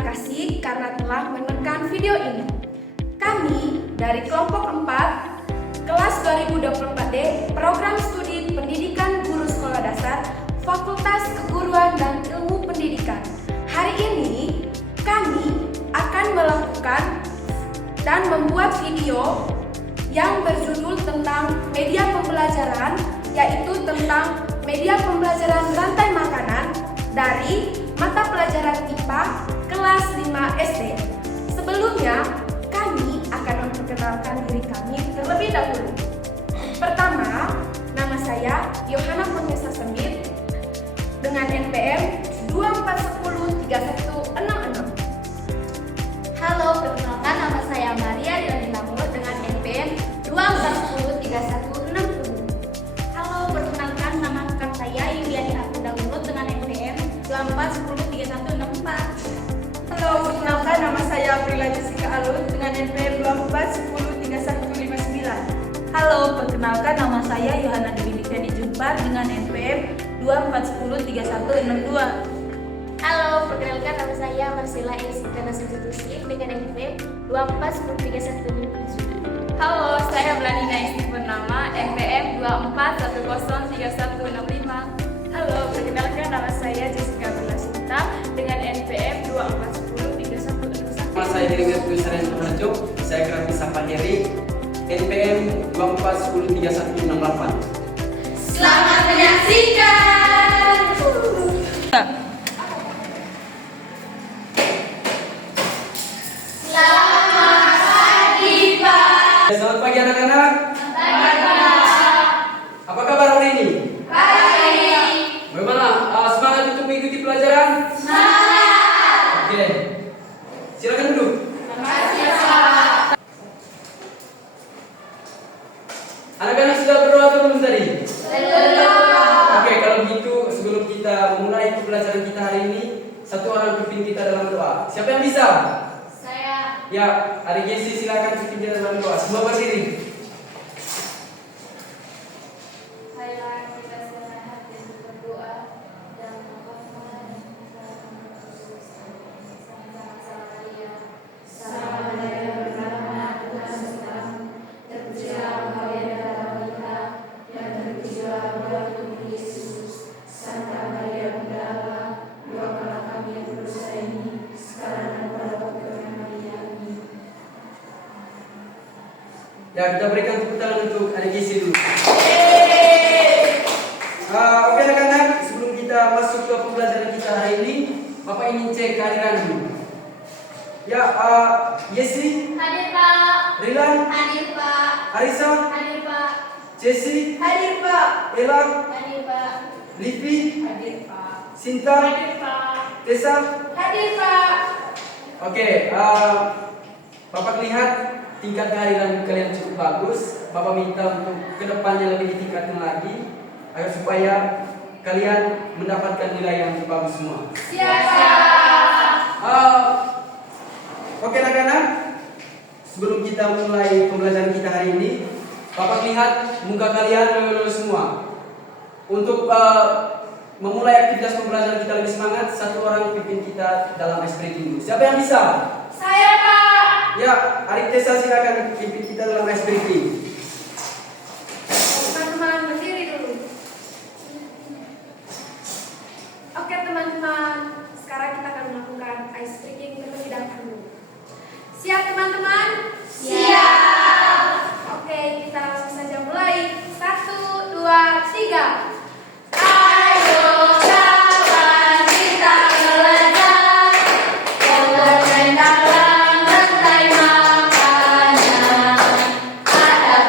kasih karena telah menonton video ini. Kami dari kelompok 4, kelas 2024D, Program Studi Pendidikan Guru Sekolah Dasar, Fakultas Keguruan dan Ilmu Pendidikan. Hari ini kami akan melakukan dan membuat video yang berjudul tentang media pembelajaran, yaitu tentang media pembelajaran rantai makanan dari mata pelajaran IPA kelas 5 SD. Sebelumnya, kami akan memperkenalkan diri kami terlebih dahulu. Pertama, nama saya Yohana Purnesa Semit dengan NPM 24103166. Halo, perkenalkan nama saya Maria Dilanimo dengan NPM 24103160. Halo, perkenalkan nama kakak saya Yuliani Artunda Unut dengan NPM 24103164. Halo, perkenalkan nama saya Aprila Jessica Alut dengan NPM 24103159. Halo, perkenalkan nama saya Yohana Dewi Fiani Jumpar dengan NPM 24103162. Halo, perkenalkan nama saya Marcella Elisitana Substitusi dengan NPM 24103157. Halo, saya Blanina Isti Purnama, NPM 24103165. Halo, perkenalkan nama saya Jessica Berlasinta dengan NPM 24103161. Nama saya Heri Wirtusaran Suharjo, saya Krafi Sampaheri, NPM 24103168. Selamat menyaksikan! Selamat pagi anak-anak. Apa kabar hari ini? Baik! Bagaimana? Semangat untuk mengikuti pelajaran? Semangat! Oke. Silakan duduk. Anak-anak sudah berdoa atau belum tadi? Oke, kalau begitu sebelum kita memulai pembelajaran kita hari ini, satu orang pimpin kita dalam doa. Siapa yang bisa? Saya Ya, Adik Jesse silakan pimpin kita dalam doa. Semua berdiri. Haylah kita sehat dan berdoa dan berdoa Ya, kita berikan tepuk tangan untuk Adik Jesse dulu. Oke anak-anak, sebelum kita masuk ke pembelajaran kita hari ini, Bapak ingin cek kehadiran dulu. Ya, Jesse, hadir Pak, Rilan, hadir Pak, Arisa, hadir Pak, Jesse, Hadir Pak. Ella, hadir Pak, Livi, Hadir Pak. Sinta, Pak, Tessa. Hadir Pak. Oke, Bapak lihat tingkat kehadiran kalian cukup bagus. Bapak minta untuk kedepannya lebih ditingkatkan lagi agar supaya kalian mendapatkan nilai yang bagus semua. siap. Oke anak-anak, sebelum kita mulai pembelajaran kita hari ini, Bapak lihat muka kalian lulus semua. Untuk memulai aktivitas pembelajaran kita lebih semangat, satu orang pimpin kita dalam ice breaking dulu. Siapa yang bisa? Saya Pak. Ya, Adik Tessa silakan pimpin kita dalam ice breaking. Teman-teman berdiri dulu. Oke teman-teman, sekarang kita akan melakukan ice breaking terlebih dahulu. Siap teman-teman? Siap. Oke, kita langsung saja mulai. 1, 2, 3. Ayo kawan kita belajar mengenal rantai makanan. Ada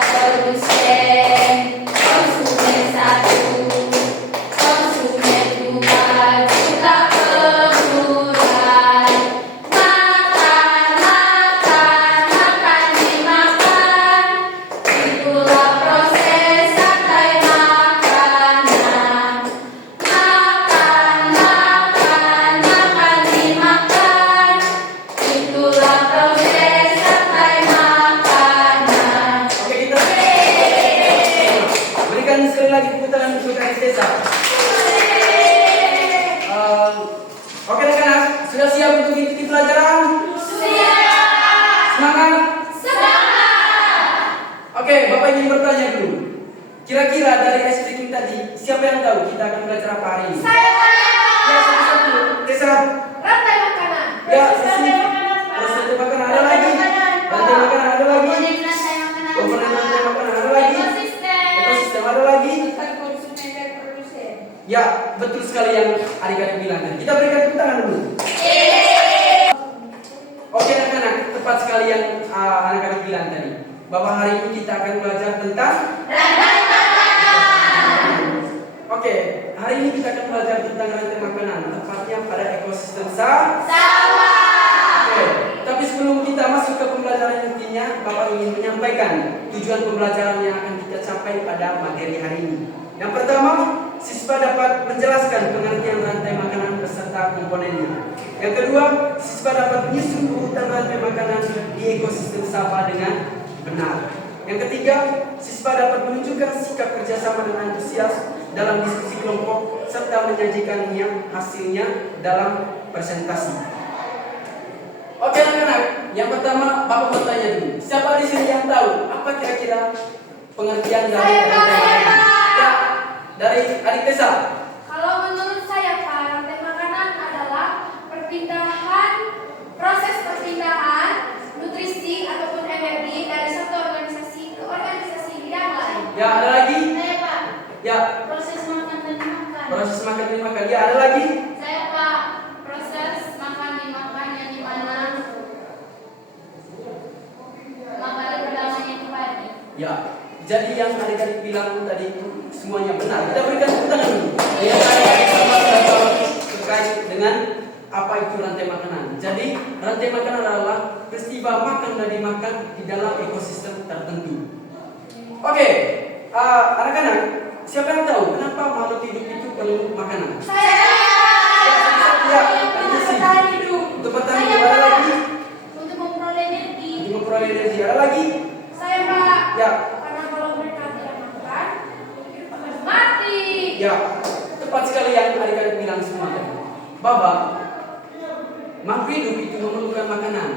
Sudah siap untuk ikuti pelajaran? Semangat? Oke, Bapak ingin bertanya dulu. Kira-kira dari SPK tadi, siapa yang tahu kita akan belajar apa hari ini? Ya, satu-satu. Kesat. Rantai makanan. Ya, sini. Rantai makanan ada lagi. Rantai makanan ada lagi. Komponen rantai makanan ada lagi. Ekosistem ada lagi. Ya, betul sekali yang adik-adik bilang. Kita berikan tepuk tangan dulu. Oke anak-anak, tepat sekali yang anak-anak bilang tadi. Bahwa hari ini kita akan belajar tentang Oke, hari ini kita akan belajar tentang rantai makanan, tepatnya pada ekosistem Oke, tapi sebelum kita masuk ke pembelajaran intinya, Bapak ingin menyampaikan tujuan pembelajaran yang akan kita capai pada materi hari ini. Yang pertama, siswa dapat menjelaskan pengertian rantai makanan beserta komponennya. Yang kedua, siswa dapat menyusun urutan rantai makanan di ekosistem sawah dengan benar. Yang ketiga, siswa dapat menunjukkan sikap kerjasama dan antusias dalam diskusi kelompok serta menyajikannya hasilnya dalam presentasi. Oke anak-anak, yang pertama Bapak bertanya dulu. Siapa di sini yang tahu apa kira-kira pengertian dari rantai makanan? Ya, dari adik Tessa. Kalau menurut saya, Pak, rantai makanan adalah proses perpindahan nutrisi ataupun energi dari satu organisasi ke organisasi yang lain. Ya, ada lagi? Saya, Pak. Ya, Proses makan dan dimakan. proses makan dan dimakan. Ya, ada lagi? Saya Pak, proses makan dimakan yang dimana makanan pertamanya itu padi. Ya, jadi yang adik-adik bilang tadi itu semuanya benar. Kita berikan tepuk tangan dulu. Yang adik-adik semua sudah tahu terkait dengan apa itu rantai makanan. Jadi rantai makanan adalah peristiwa makan dan dimakan di dalam ekosistem tertentu. Oke, anak-anak, siapa yang tahu kenapa makhluk hidup itu perlu makanan? Ya, untuk bertahan hidup. Ada lagi? Untuk memperoleh energi. Untuk memperoleh energi. Ada lagi? Saya, Pak. Ya. Karena kalau mereka tidak makan, akan mati. Ya, tepat sekali yang adik-adik bilang semua tadi. Bahwa makhluk hidup itu memerlukan makanan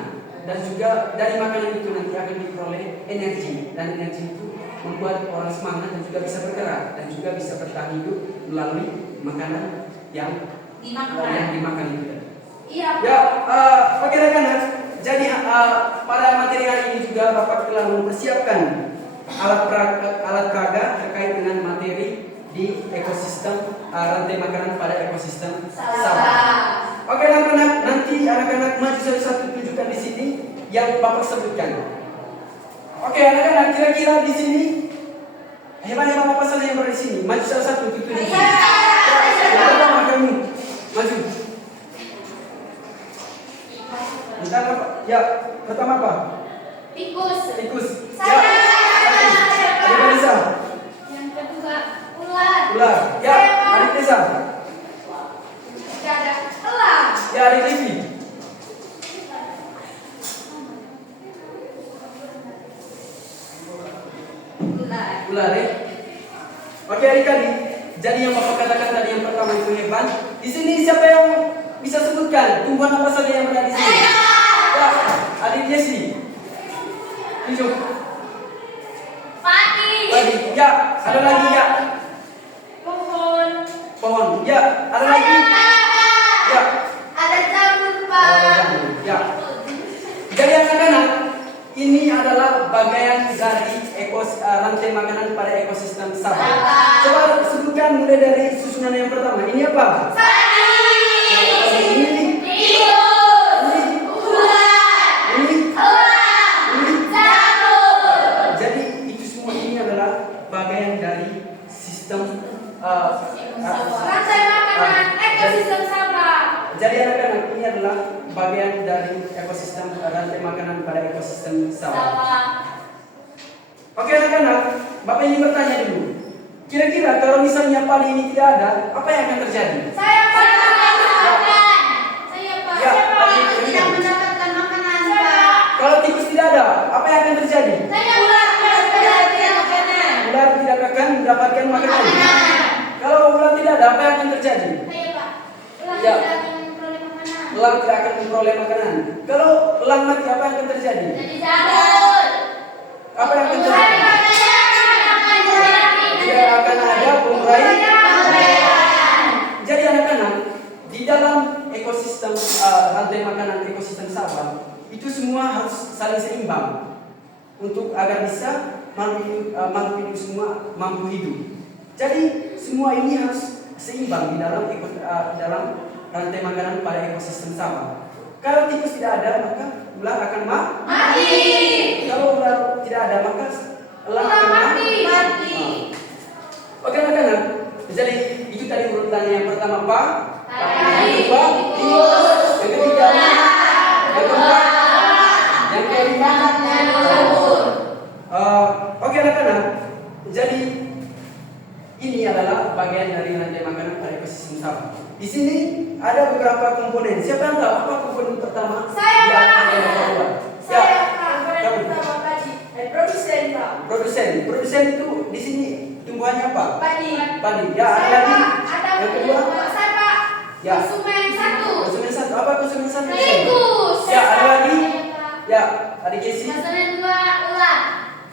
dan juga dari makanan itu nanti akan diperoleh energi, dan energi itu membuat orang semangat dan juga bisa bergerak dan juga bisa bertahan hidup melalui makanan yang dimakan itu tadi. Iya, Pak. Ya, oke rekan-rekan. Jadi pada materi hari ini juga Bapak telah mempersiapkan alat peraga terkait dengan materi di ekosistem rantai makanan pada ekosistem sawah. Oke anak-anak, nanti anak-anak maju satu-satu tunjukkan di sini yang Bapak sebutkan. Oke anak-anak, kira-kira di sini hebat-hebat apa saja yang berada di sini? Maju satu-satu tunjukkan. Yang pertama kamu maju. Bentar apa? Ya, pertama apa? Tikus. Tikus. Ya. Adik Nisa. Yang kedua, ular. Ular. Ya, adik Nisa. Tidak ada elang. Ya, adik Livi. Ular ya. Oke adik-adik. Jadi yang Bapak katakan tadi yang pertama itu hebat. Di sini siapa yang bisa sebutkan tumbuhan apa saja yang berada di sini? Ya, adik Jesse. Tunjuk. Padi. Lagi. Ya, ada lagi ya. Pohon. Pohon. Ya, ada lagi. Ya. Ada jamur, Oh, Pak. ada jamur. Ya. Jadi anak-anak, ini adalah bagian dari rantai makanan pada ekosistem sawah. Coba sebutkan mulai dari susunan yang pertama. Ini apa? Ini. Jadi itu semua ini adalah bagian dari sistem Rantai makanan ekosistem sawah. Jadi anak-anak, ini adalah bagian dari ekosistem rantai makanan pada ekosistem sawah. Oke anak-anak, Bapak ingin bertanya dulu. Kira-kira kalau misalnya padi ini tidak ada, apa yang akan terjadi? Saya, Pak. Saya, Pak. Ya, Tidak mendapatkan makanan, Pak. kalau tikus tidak ada, apa yang akan terjadi? Ular tidak makanan. Ular tidak akan mendapatkan makanan. Kalau ular tidak ada, apa yang akan terjadi? Saya, Pak. Ular Ya. tidak akan memperoleh makanan. Ular elang tidak akan memperoleh makanan. Kalau elang mati, apa yang akan terjadi? Jadi jamur. Apa yang akan terjadi? Tidak akan ada pengurai. Jadi anak-anak, di dalam ekosistem rantai makanan ekosistem Sabah itu semua harus saling seimbang untuk agar bisa makhluk hidup semua mampu hidup. Jadi semua ini harus seimbang di dalam dalam rantai makanan pada ekosistem Sabah. Kalau tikus tidak ada, maka ular akan mati. Kalau ular tidak ada, maka elang akan mati. Oke anak-anak, jadi itu tadi urutannya. Yang pertama apa? Yang kedua tikus. Yang ketiga yang keempat, yang kelima jamur. Oke anak-anak, jadi ini adalah bagian dari rantai makanan pada ekosistem Sabah. Di sini ada beberapa komponen. Siapa yang tahu apa komponen pertama? Saya, Pak. Saya, Komponen pertama tadi. Produsen, Pak. Produsen itu di sini tumbuhannya apa? Padi. Ya, ada Saya, lagi. Pak. Ada Yang kedua? Saya, Pak. Ya. Konsumen satu. Konsumen satu. Apa konsumen satu? Tikus. Ya, ada lagi. Ya, ada Jesse. Konsumen 2 ular.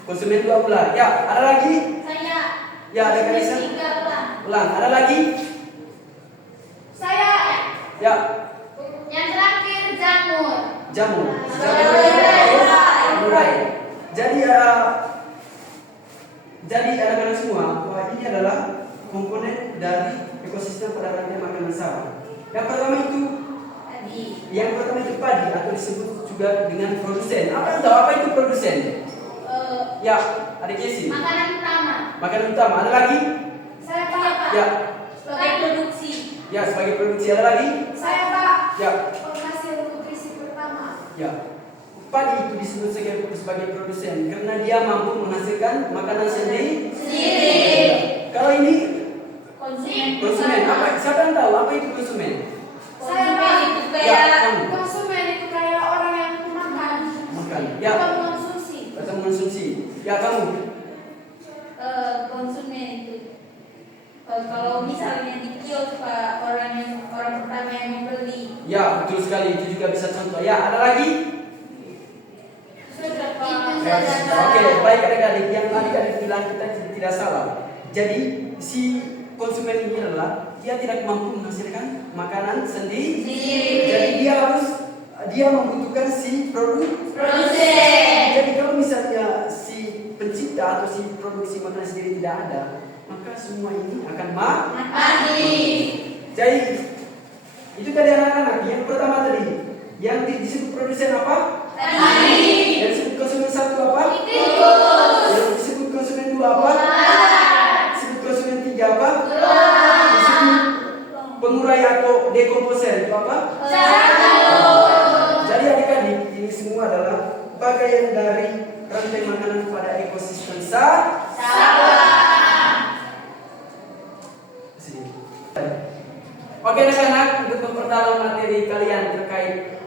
Konsumen 2 ular. Ya, ada lagi. Saya. Ya, ada Kalisa. 3 ular. Ulang. Ada lagi. Saya. Ya, Yang terakhir jamur. jamur. Jamur. Jadi anak-anak semua, bahwa ini adalah komponen dari ekosistem pada rantai makanan Sabah. Yang pertama itu padi atau disebut juga dengan produsen. Apa yang tahu apa itu produsen? Ya, ada Casey. Makanan utama. Makanan utama. Ada lagi? Saya, Pak. Ya, Sebagai produksi. ya sebagai produksi. Ada lagi? Saya, Pak. Ya, Penghasil nutrisi pertama. ya. Padi itu disebut sebagai produsen karena dia mampu menghasilkan makanan sendiri. Kalau ini konsumen, apa? Siapa yang tahu apa itu konsumen? Saya, Pak. itu Ya, kayak kamu. Konsumen itu kayak orang yang makan. Makan. Ya, Atau mengonsumsi. atau mengonsumsi. Ya, kamu. Konsumen itu kalau misalnya di kios Pak, orang pertama yang membeli. Ya, betul sekali. Itu juga bisa contoh. Ya, ada lagi? Sudah Pak. Ya, Oke, baik adik-adik. Yang adik-adik bilang kita tidak salah. Jadi si konsumen ini adalah dia tidak mampu menghasilkan makanan sendiri. Jadi dia membutuhkan si produsen. Jadi kalau misalnya si pencipta atau si produksi makanan sendiri tidak ada, maka semua ini akan mati. Jadi itu tadi anak-anak. Yang pertama tadi yang disebut produsen apa? Yang disebut konsumen satu apa? Yang disebut konsumen dua apa? Disebut konsumen tiga apa? Disebut pengurai atau dekomposer itu apa? Jadi adik-adik, ini semua adalah bagian dari rantai makanan pada ekosistem Oke anak-anak, untuk memperdalam materi kalian terkait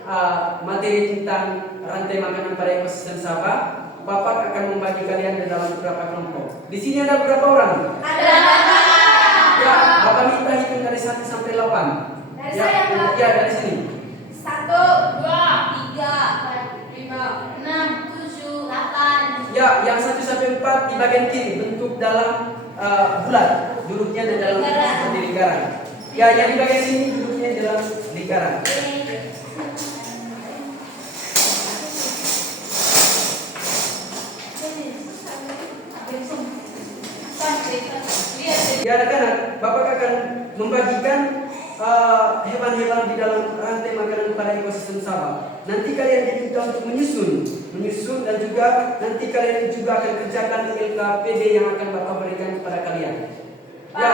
materi tentang rantai makanan pada ekosistem Sabah, Bapak akan membagi kalian ke dalam beberapa kelompok. Di sini ada berapa orang? Ya, Bapak minta hitung dari 1 sampai 8. Dari saya, Pak. Ya, dari sini. 1, 2, 3, 5, 6, 7, 8. Ya, yang 1 sampai 4 di bagian kiri bentuk dalam bulat, duduknya di dalam seperti lingkaran. Ya, yang di bagian sini duduknya dalam lingkaran. Ya anak-anak, Bapak akan membagikan hewan-hewan di dalam rantai makanan pada ekosistem Sabah. Nanti kalian diminta untuk menyusun dan juga nanti kalian juga akan kerjakan LKPD yang akan Bapak berikan kepada kalian. Ya,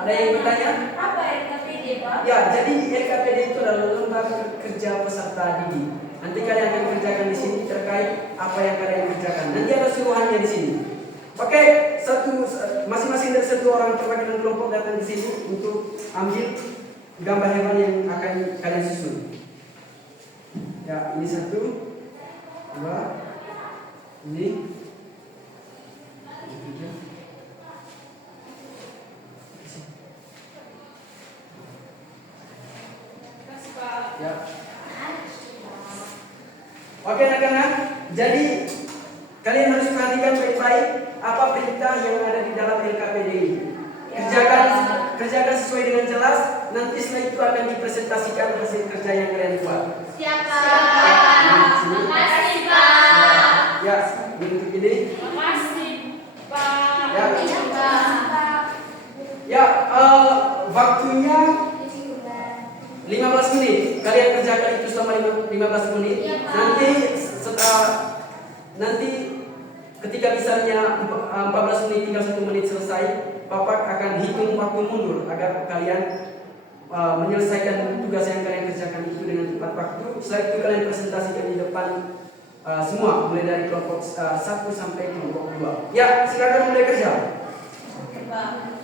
ada yang bertanya? Apa LKPD Pak? Ya, jadi LKPD itu adalah lembaga kerja peserta didik. Nanti kalian akan kerjakan di sini terkait apa yang kalian kerjakan. Nanti ada suruhannya di sini. Oke, masing-masing dari satu orang perwakilan kelompok datang di sini untuk ambil gambar hewan yang akan kalian susun. Ya, ini 1, 2, ini 3. Pak. Ya. Oke anak-anak, jadi kalian harus perhatikan baik-baik apa perintah yang ada di dalam LKPD ini. Kerjakan sesuai dengan jelas. Nanti setelah itu akan dipresentasikan hasil kerja yang kalian buat. Siap, Pak. Makasih, Pak. Ya, untuk ini. Makasih, Pak. Ya. Iya, Pak. Ya, waktunya 15 menit. Kalian kerjakan itu selama 15 menit. Iya, Pak. Nanti ketika misalnya 14 menit tinggal 1 menit selesai, Bapak akan hitung waktu mundur agar kalian menyelesaikan tugas yang kalian kerjakan itu dengan tepat waktu. Setelah itu kalian presentasikan di depan semua, mulai dari kelompok 1 sampai kelompok 2. Ya, silakan mulai kerja. Oke, Pak.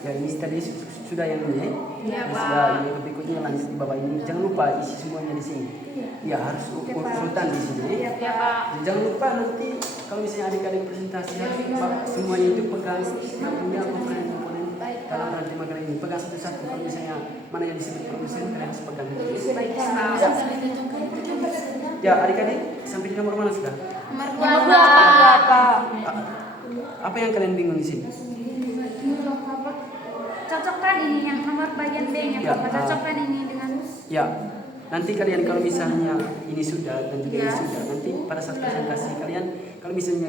Ya ini tadi sudah yang ini. Iya, Pak. Sudah yang berikutnya lanjut di bawah ini. Jangan lupa isi semuanya di sini. Ya harus urutan di sini. Iya, Pak. Jangan lupa nanti kalau misalnya adik-adik presentasi harus semuanya itu pegang namanya komponen-komponen dalam rantai makanan ini. Pegang satu-satu. Kalau misalnya mana yang disebut produsen kalian harus pegang. Baik, Pak. Ya adik-adik sampai di nomor mana sudah? Nomor Iya, Pak. Apa yang kalian bingung di sini? Cocokkan ini yang nomor bagian B-nya, Ya, Pak. Cocokkan ini dengan Ya, nanti kalian kalau misalnya ini sudah dan juga ini sudah, nanti pada saat presentasi kalian kalau misalnya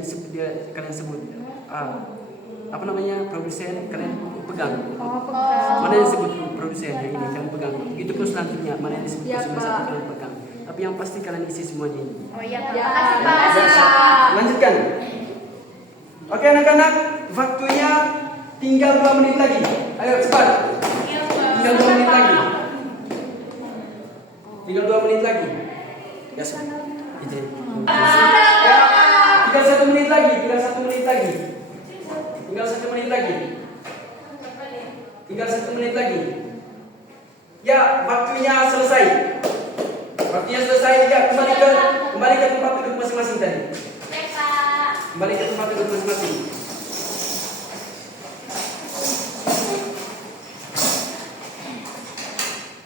kalian sebut apa namanya produsen, kalian pegang. Mana yang disebut produsen yang ini kalian pegang. Itu pun selanjutnya mana yang disebut konsumen satu kalian pegang. Tapi yang pasti kalian isi semuanya ini. Oh iya, Pak. Ya. Makasih, Pak. Lanjutkan. Oke anak-anak, waktunya tinggal 2 menit lagi. Ayo cepat. Tinggal 2 menit lagi. Tinggal 2 menit lagi. Ya sudah. Itu. Ya, tinggal 1 menit lagi. Tinggal 1 menit lagi. Tinggal 1 menit lagi. Tinggal 1 menit lagi. Ya, waktunya selesai. Waktunya selesai. Ya, kembali ke tempat duduk masing-masing tadi. Oke, Pak. Kembali ke tempat duduk masing-masing.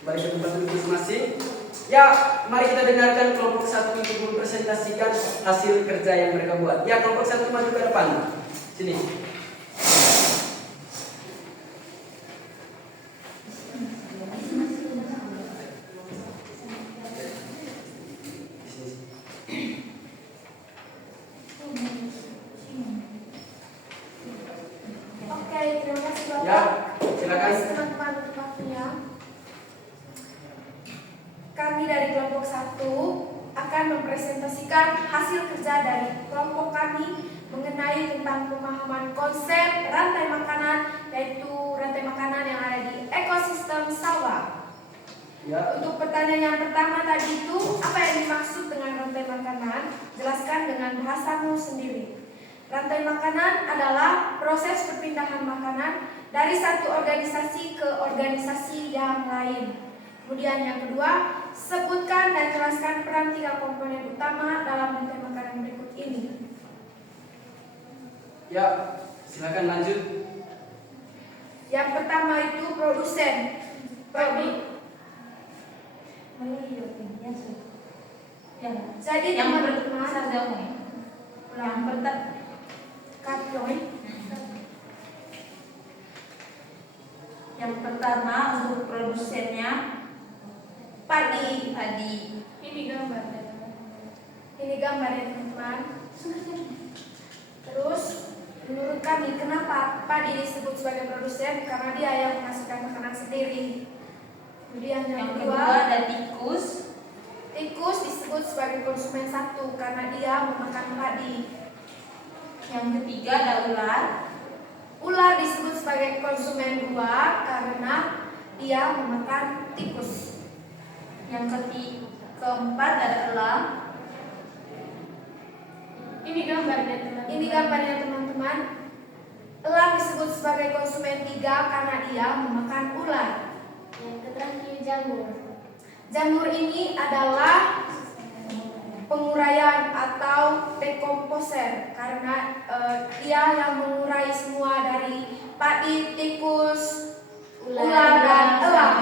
Kembali ke tempat duduk masing-masing. Ya, mari kita dengarkan kelompok 1 untuk mempresentasikan hasil kerja yang mereka buat. Ya, kelompok 1 maju ke depan. Sini. Oke, terima kasih Bapak. Ya, silakan. Teman-teman untuk waktunya. Kami dari kelompok 1 akan mempresentasikan hasil kerja dari kelompok kami mengenai tentang pemahaman konsep rantai makanan, yaitu rantai makanan yang ada di ekosistem sawah. Ya. Untuk pertanyaan yang pertama tadi itu, apa yang dimaksud dengan rantai makanan? Jelaskan dengan bahasamu sendiri. Rantai makanan adalah proses perpindahan makanan dari satu organisasi ke organisasi yang lain. Kemudian yang kedua, sebutkan dan jelaskan peran 3 komponen utama dalam rantai makanan berikut ini. Ya, silakan lanjut. Yang pertama itu produsen. Jadi Yang teman-teman, yang pertama Kaproy. Yang pertama untuk produsennya Padi. Ini gambarnya. Ini gambar ya teman-teman. Terus menurut kami kenapa padi disebut sebagai produsen? Karena dia yang menghasilkan makanan sendiri. Kemudian yang kedua, ada tikus. tikus disebut sebagai konsumen 1 karena dia memakan padi. Yang ketiga ada ular. Ular disebut sebagai konsumen 2 karena dia memakan tikus. Yang keempat ada elang. Ini gambarnya teman-teman. Ini gambarnya teman-teman. Elang disebut sebagai konsumen 3 karena dia memakan ular. Yang terakhir jamur. Jamur ini adalah penguraian atau dekomposer karena dia yang mengurai semua dari padi, tikus, ular dan elang.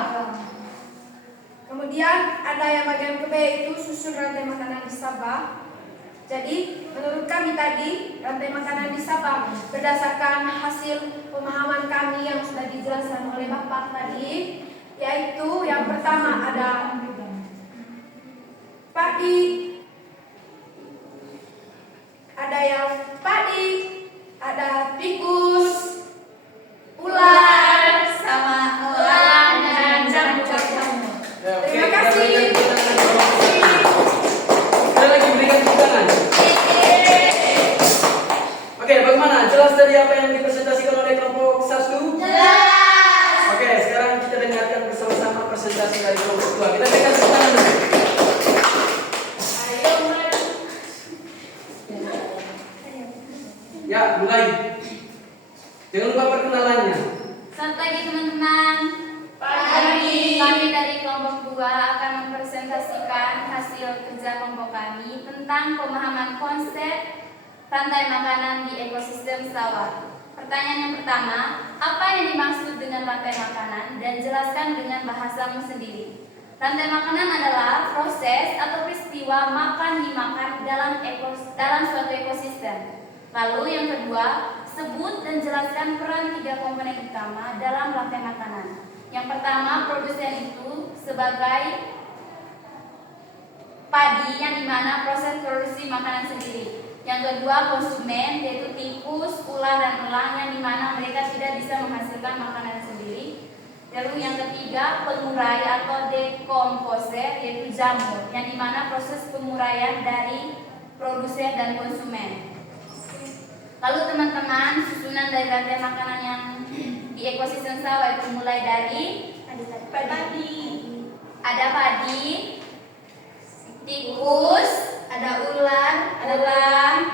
Kemudian ada yang bagian ke B itu susun rantai makanan di Sabah. Jadi menurut kami tadi rantai makanan di Sabah berdasarkan hasil pemahaman kami yang sudah dijelaskan oleh Bapak tadi, yaitu yang pertama ada padi, ada tikus, ular, Sama elang dan jamur. Ya, oke, Terima kita kasih. berikan tepuk tangan. Kita lagi berikan tepuk tangan. Oke, bagaimana? Jelas tadi apa yang dipresentasikan oleh kelompok 1? Jelas. Oke, sekarang kita dengarkan bersama-sama presentasi dari kelompok 2. Kita berikan tepuk tangan dulu. Ya, mulai. Jangan lupa perkenalannya. Selamat pagi teman-teman. Pagi. Kami dari kelompok 2 akan mempresentasikan hasil kerja kelompok kami tentang pemahaman konsep rantai makanan di ekosistem sawah. Pertanyaan yang pertama, apa yang dimaksud dengan rantai makanan dan jelaskan dengan bahasamu sendiri. Rantai makanan adalah proses atau peristiwa makan dimakan dalam suatu ekosistem. Lalu yang kedua, sebut dan jelaskan peran 3 komponen utama dalam rantai makanan. Yang pertama, produsen itu sebagai padi yang dimana proses produksi makanan sendiri. Yang kedua, konsumen yaitu tikus, ular dan elang yang dimana mereka tidak bisa menghasilkan makanan sendiri. Lalu yang ketiga, pengurai atau dekomposer yaitu jamur yang dimana proses penguraian dari produsen dan konsumen. Lalu teman-teman, susunan dari rantai makanan yang di ekosistem sawah itu mulai dari Padi. ada padi, tikus, ada ular,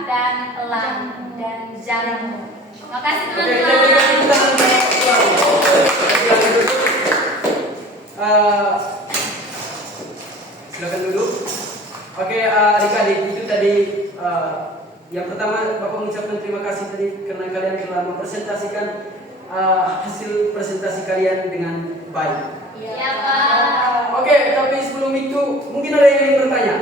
dan elang dan jamur. Makasih Oke, kita berikan teman-teman. tepuk tangan. Silakan duduk. Oke, adik-adik, itu tadi yang pertama Bapak mengucapkan terima kasih tadi karena kalian telah mempresentasikan hasil presentasi kalian dengan baik. Ya Pak. Oke, tapi sebelum itu mungkin ada yang ingin bertanya.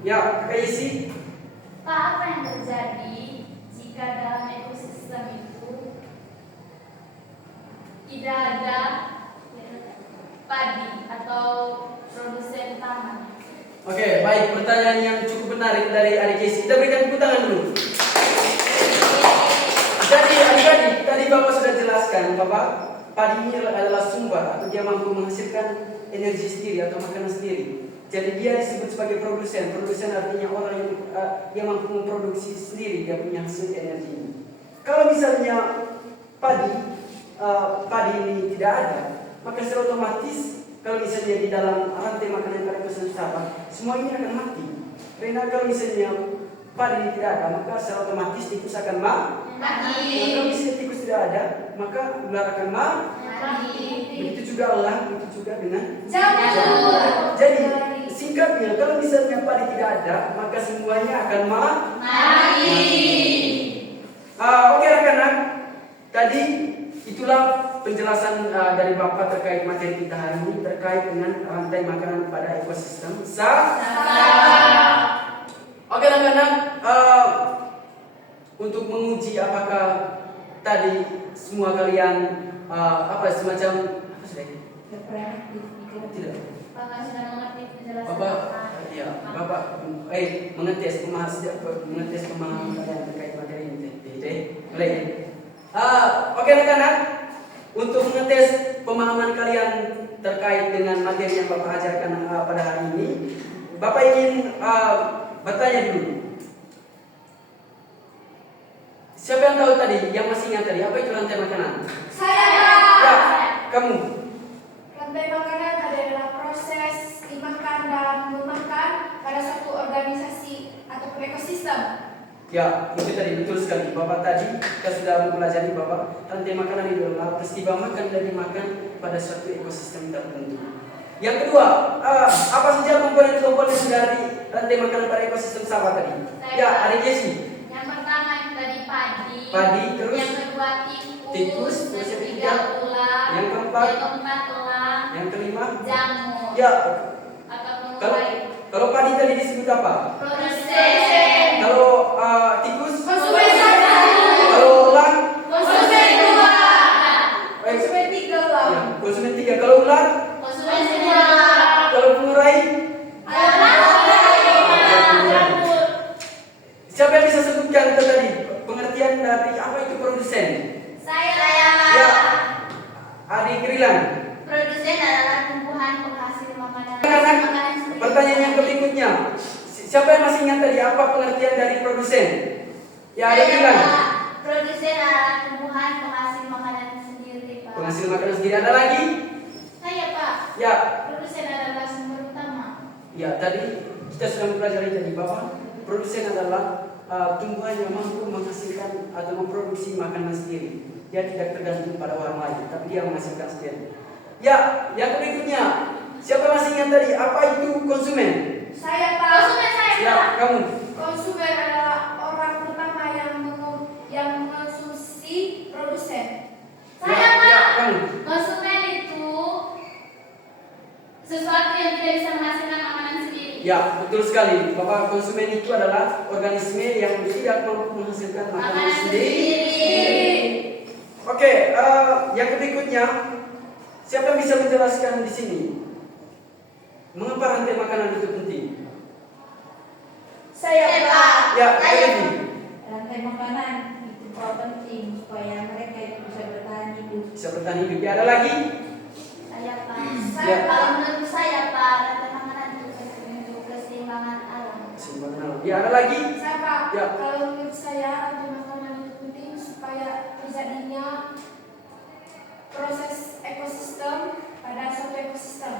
Ya, Kak Isi. Pak, apa yang terjadi jika dalam ekosistem itu tidak ada padi atau produsen utama? Oke, baik, pertanyaan yang cukup menarik dari adik Isi. Kita berikan tepuk tangan dulu. Jadi adik-adik, tadi Bapak sudah jelaskan bahwa padi ini adalah sumber atau dia mampu menghasilkan energi sendiri atau makanan sendiri. Jadi dia disebut sebagai produsen. Produsen artinya orang yang mampu memproduksi sendiri dia punya hasil energi ini. Kalau misalnya padi ini tidak ada, maka secara otomatis kalau misalnya di dalam rantai makanan pada ekosistem sawah, semua ini akan mati. Karena kalau misalnya padi ini tidak ada, maka secara otomatis tikus akan mati. Kalau misalnya tikus tidak ada, maka ular akan mati. Begitu juga elang, begitu juga dengan jamur. Jadi singkatnya, kalau misalnya padi tidak ada, maka semuanya akan mati. Oke rekan-rekan, tadi itulah penjelasan dari Bapak terkait materi kita hari ini terkait dengan rantai makanan pada ekosistem sawah. Oke rekan-rekan, untuk menguji apakah tadi semua kalian semacam apa sudah ini? Tidak. Bapak sudah mengerti penjelasan Bapak mengetes pemahaman kalian terkait materi ini. Mulai. Oke rekan-rekan, untuk mengetes pemahaman kalian terkait dengan materi yang Bapak ajarkan pada hari ini, Bapak ingin bertanya dulu. Siapa yang tahu tadi, yang masih ingat tadi, apa itu rantai makanan? Saya. Ya, kamu. Rantai makanan adalah proses dimakan dan memakan pada suatu Ya, itu tadi betul sekali. Bapak tadi kita sudah mempelajari bahwa rantai makanan itu adalah peristiwa makan dan dimakan pada suatu ekosistem tertentu. Yang kedua, apa saja komponen-komponen dari rantai makanan pada ekosistem sawah tadi? Ya, ada Jesse. Yang pertama itu tadi padi. Padi, terus? Yang kedua tikus. Terus yang Yang ketiga? ketiga ular. Yang keempat? Yang keempat elang. Yang kelima? Jamur. Ya, Ataupun kalau lain. kalau padi tadi disebut apa? Produsen. Kalau tikus? Konsumen satu. Kalau ular? Konsumen dua. Eh, Konsumen tiga lah. ya, konsumen 3. Kalau ular? Konsumen semua. Kalau pengurai? Siapa yang bisa sebutkan tadi pengertian dari apa itu produsen? Saya. Ya, Adik Rilan. Produsen adalah tumbuhan penghasil makanan. Anak-anak, pertanyaan yang berikutnya. Siapa yang masih ingat tadi apa pengertian dari produsen? Ya, Adik Rilan. Produsen adalah tumbuhan penghasil makanan sendiri, Pak. Penghasil makanan sendiri. Ada lagi? Saya, Pak. Ya, Produsen adalah sumber utama. ya tadi kita sudah mempelajari tadi bahwa produsen adalah tumbuhan yang mampu menghasilkan atau memproduksi makanan sendiri. Dia tidak tergantung pada orang lain, tapi dia menghasilkan sendiri. Ya, yang berikutnya. Siapa masih ingat tadi apa itu konsumen? Saya Pak. Konsumen saya, Ya, Pak. kamu. Konsumen adalah orang pertama yang mengonsumsi produsen. Saya, Ya, Pak. kamu. Konsumen itu sesuatu yang tidak bisa menghasilkan makanan sendiri. Ya, betul sekali. Bahwa konsumen itu adalah organisme yang tidak mampu menghasilkan makanan Makanan sendiri. sendiri. Oke, yang berikutnya, siapa yang bisa menjelaskan di sini? Mengapa rantai makanan itu penting? Saya Pak. Ya, Saya. Devi. Rantai makanan itu penting supaya mereka itu bisa bertahan hidup. Bisa bertahan hidup. Ya, ada lagi? Saya, Pak. Ya. Kalau menurut saya, Pak, rantai makanan itu penting untuk keseimbangan alam. Keseimbangan alam. Ya, ada lagi? Saya Pak. Ya. Kalau menurut saya rantai makanan itu penting supaya terjadinya proses ekosistem pada suatu ekosistem.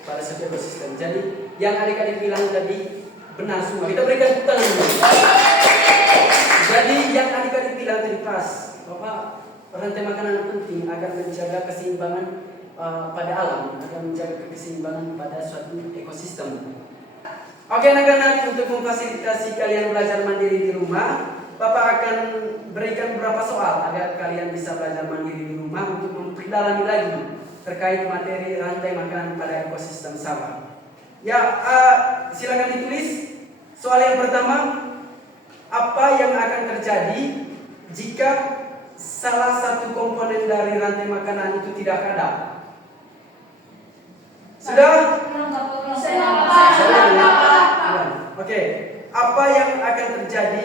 Pada satu ekosistem. Jadi, yang adik-adik bilang tadi benar semua. Kita berikan tepuk tangan dulu. Jadi, yang adik-adik bilang tadi pas bahwa rantai makanan penting agar menjaga keseimbangan pada alam, agar menjaga keseimbangan pada suatu ekosistem. Oke anak-anak, untuk memfasilitasi kalian belajar mandiri di rumah, Bapak akan berikan beberapa soal agar kalian bisa belajar mandiri di rumah untuk memperdalami lagi terkait materi rantai makanan pada ekosistem sawah. Ya, silakan ditulis. Soal yang pertama, apa yang akan terjadi jika salah satu komponen dari rantai makanan itu tidak ada? Sudah? Oke, apa yang akan terjadi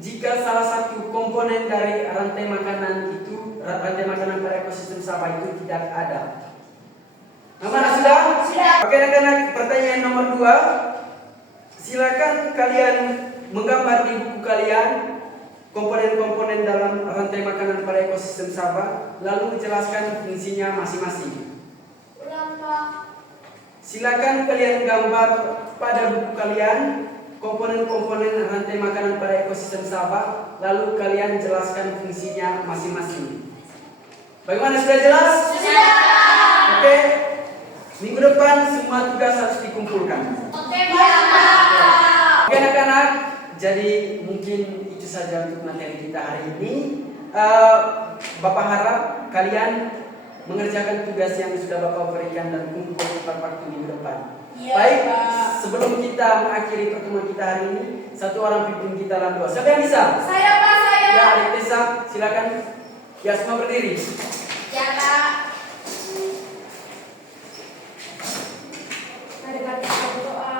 jika salah satu komponen dari rantai makanan itu, rantai makanan pada ekosistem sawah itu tidak ada? Mana sudah? Sudah. Oke anak-anak, pertanyaan nomor 2. Silakan kalian menggambar di buku kalian komponen-komponen dalam rantai makanan pada ekosistem sawah, lalu jelaskan fungsinya masing-masing. Ulang Pak. Silakan kalian gambar pada buku kalian komponen-komponen rantai makanan pada ekosistem sawah, lalu kalian jelaskan fungsinya masing-masing. Bagaimana, sudah jelas? Sudah. Oke. Minggu depan semua tugas harus dikumpulkan. Oke, Pak. Oke anak-anak, jadi mungkin itu saja untuk materi kita hari ini. Bapak harap kalian mengerjakan tugas yang sudah Bapak berikan dan kumpul tepat waktu minggu depan. Iya, Baik, Pak. sebelum kita mengakhiri pertemuan kita hari ini, satu orang pimpin kita dalam doa. Siapa yang bisa? Saya Pak, saya. Ya, Adik Tessa, silakan. Ya, semua berdiri. Ya, Pak. Mari kita berdoa.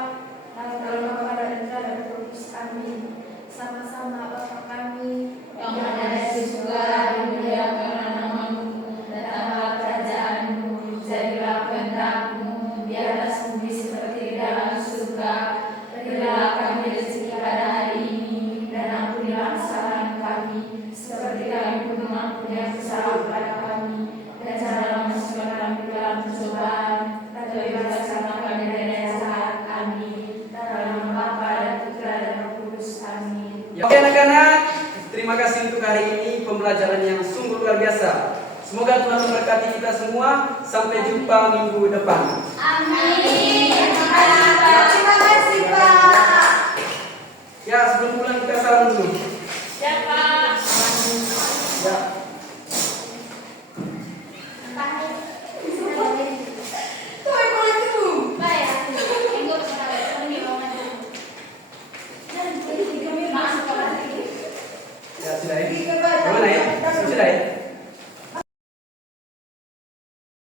Dalam nama dan Terus amin. Sama-sama Bapa kami Yang ada di surga, dimuliakanlah namamu, datanglah kerajaanmu, jadilah kehendak-mu di atas bumi seperti di dalam surga. Berilah kami rezeki pada hari ini, dan ampunilah kesalahan kami, seperti kami pun mengampuni yang bersalah kepada kami. Dan janganlah masukkan kami ke dalam pencobaan, tapi bebaskanlah kami dari yang jahat. terima kasih untuk hari ini pembelajaran yang sungguh luar biasa. Semoga Tuhan memberkati kita semua. Sampai jumpa minggu depan. Amin. Terima kasih Pak. Ya, sebelum pulang kita salam dulu. Siapa?